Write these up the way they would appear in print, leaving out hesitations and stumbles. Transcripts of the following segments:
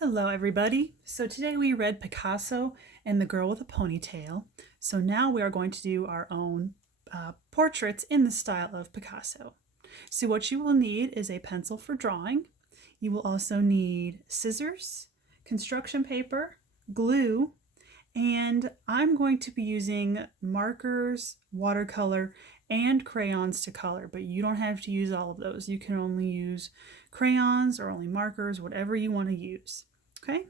Hello, everybody. So today we read Picasso and the Girl with a Ponytail. So now we are going to do our own portraits in the style of Picasso. So what you will need is a pencil for drawing. You will also need scissors, construction paper, glue, and I'm going to be using markers, watercolor, and crayons to color, but you don't have to use all of those. You can only use crayons or only markers, whatever you want to use. Okay?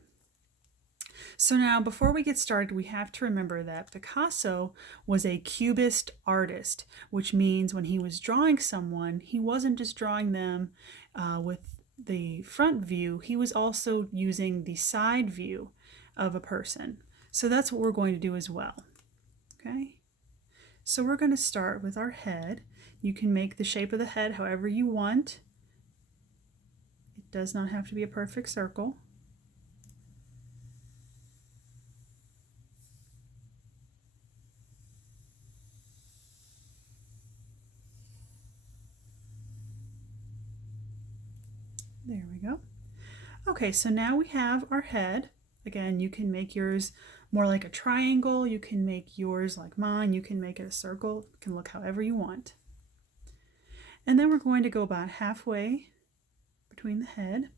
So now before we get started, we have to remember that Picasso was a cubist artist, which means when he was drawing someone, he wasn't just drawing them with the front view, he was also using the side view of a person. So that's what we're going to do as well. Okay? So we're going to start with our head. You can make the shape of the head however you want. It does not have to be a perfect circle. There we go. Okay, so now we have our head. Again, you can make yours more like a triangle. You can make yours like mine. You can make it a circle. It can look however you want. And then we're going to go about halfway between the head.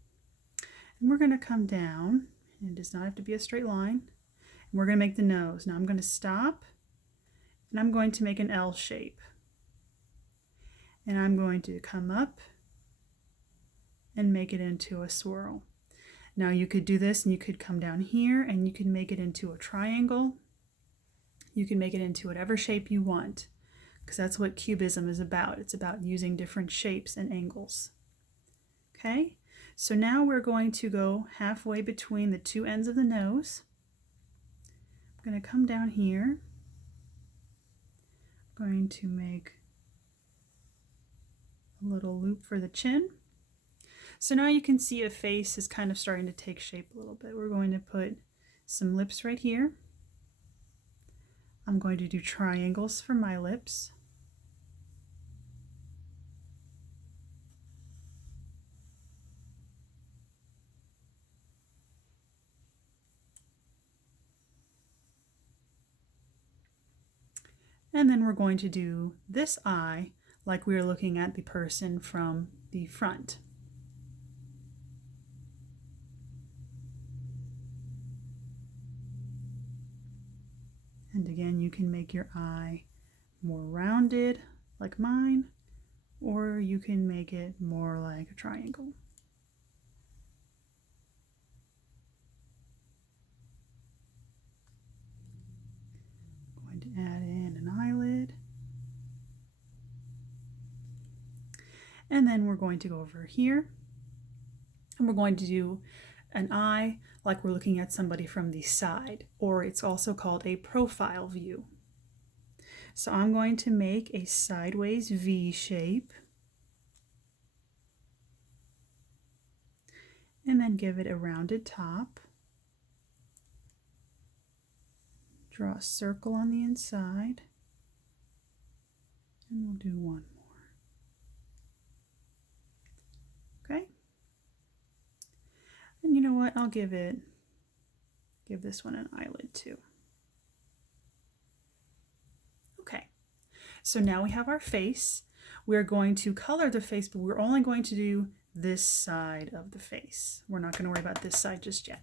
And we're going to come down. And it does not have to be a straight line. And we're going to make the nose. Now I'm going to stop. And I'm going to make an L shape. And I'm going to come up and make it into a swirl. Now you could do this and you could come down here and you can make it into a triangle. You can make it into whatever shape you want because that's what cubism is about. It's about using different shapes and angles. Okay, so now we're going to go halfway between the two ends of the nose. I'm going to come down here. I'm going to make a little loop for the chin. So now you can see a face is kind of starting to take shape a little bit. We're going to put some lips right here. I'm going to do triangles for my lips. And then we're going to do this eye like we were looking at the person from the front. And again, you can make your eye more rounded like mine, or you can make it more like a triangle. I'm going to add in an eyelid. And then we're going to go over here and we're going to do an eye like we're looking at somebody from the side, or it's also called a profile view. So I'm going to make a sideways V shape and then give it a rounded top. Draw a circle on the inside and we'll do one more. Okay? And you know what? I'll give this one an eyelid too. Okay, so now we have our face. We're going to color the face, but we're only going to do this side of the face. We're not going to worry about this side just yet.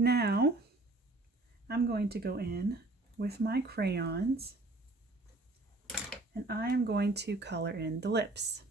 Now I'm going to go in with my crayons and I am going to color in the lips.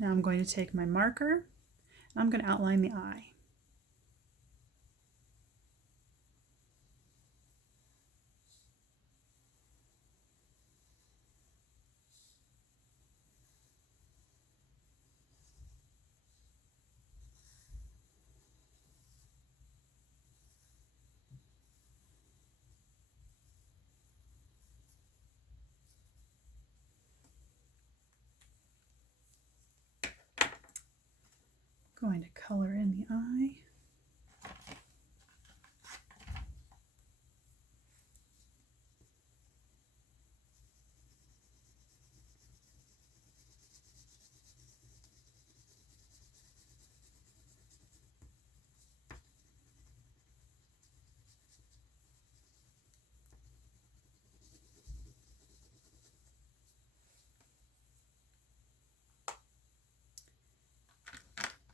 Now I'm going to take my marker and I'm going to outline the eye. Going to color in the eye.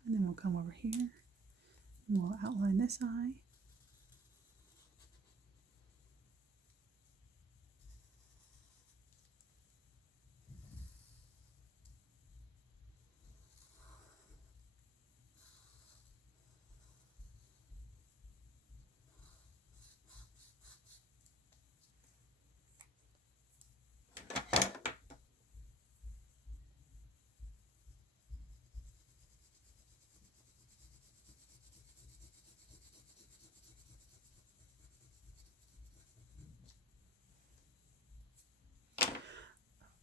And then we'll come over here and we'll outline this eye.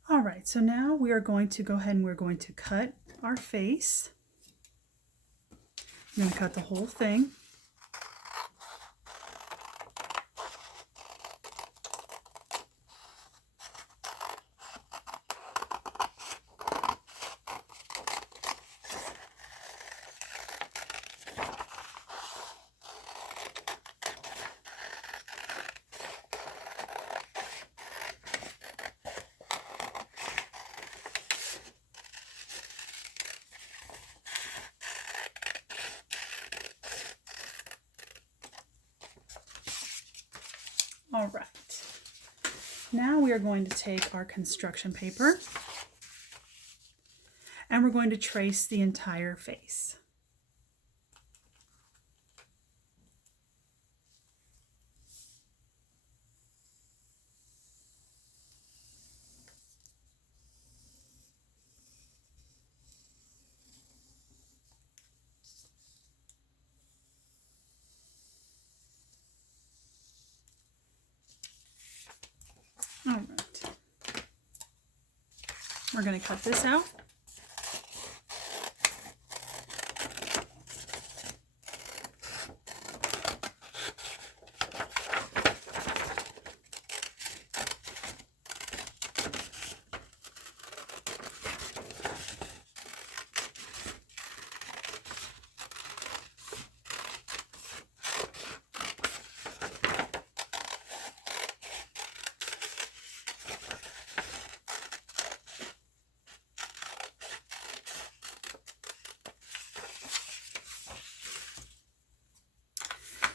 All right, so now we are going to go ahead and we're going to cut our face. I'm going to cut the whole thing. All right, now we are going to take our construction paper and we're going to trace the entire face. All right, we're going to cut this out.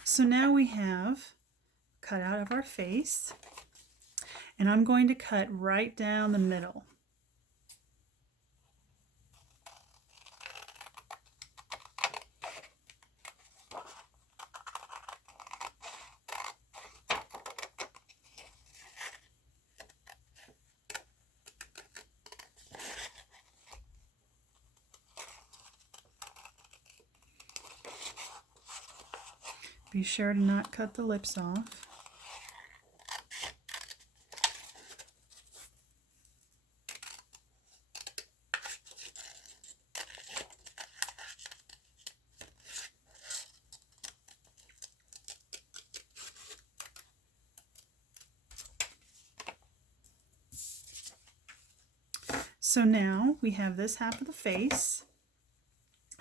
So now we have cut out of our face, and I'm going to cut right down the middle. Be sure to not cut the lips off. So now we have this half of the face.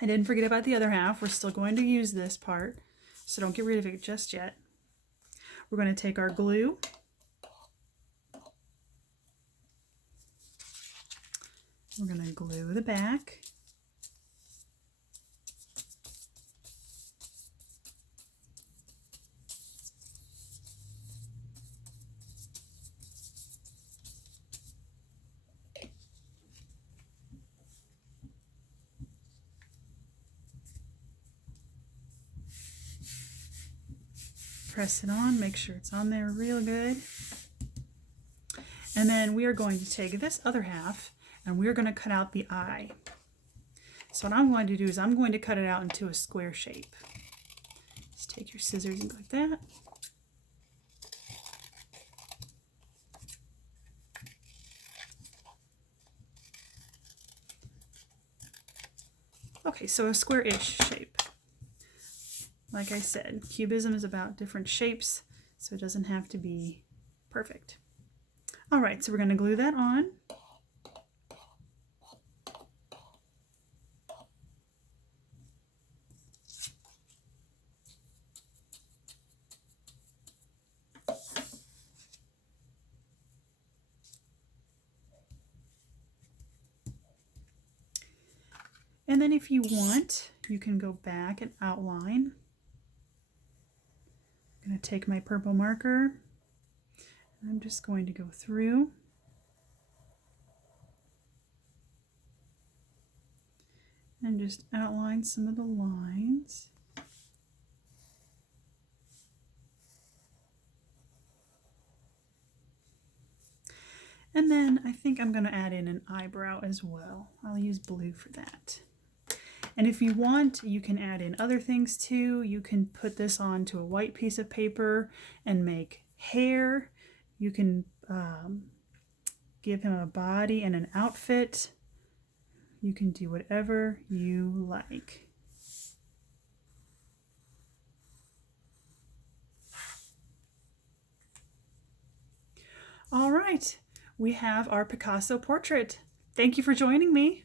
I didn't forget about the other half. We're still going to use this part, so don't get rid of it just yet. We're going to take our glue. We're going to glue the back. Press it on, make sure it's on there real good. And then we are going to take this other half and we're going to cut out the eye. So what I'm going to do is I'm going to cut it out into a square shape. Just take your scissors and go like that. Okay, so a square-ish shape. Like I said, cubism is about different shapes, so it doesn't have to be perfect. All right, so we're going to glue that on. And then if you want, you can go back and outline. I'm going to take my purple marker, and I'm just going to go through. And just outline some of the lines. And then I think I'm going to add in an eyebrow as well. I'll use blue for that. And if you want, you can add in other things too. You can put this onto a white piece of paper and make hair. You can give him a body and an outfit. You can do whatever you like. All right, we have our Picasso portrait. Thank you for joining me.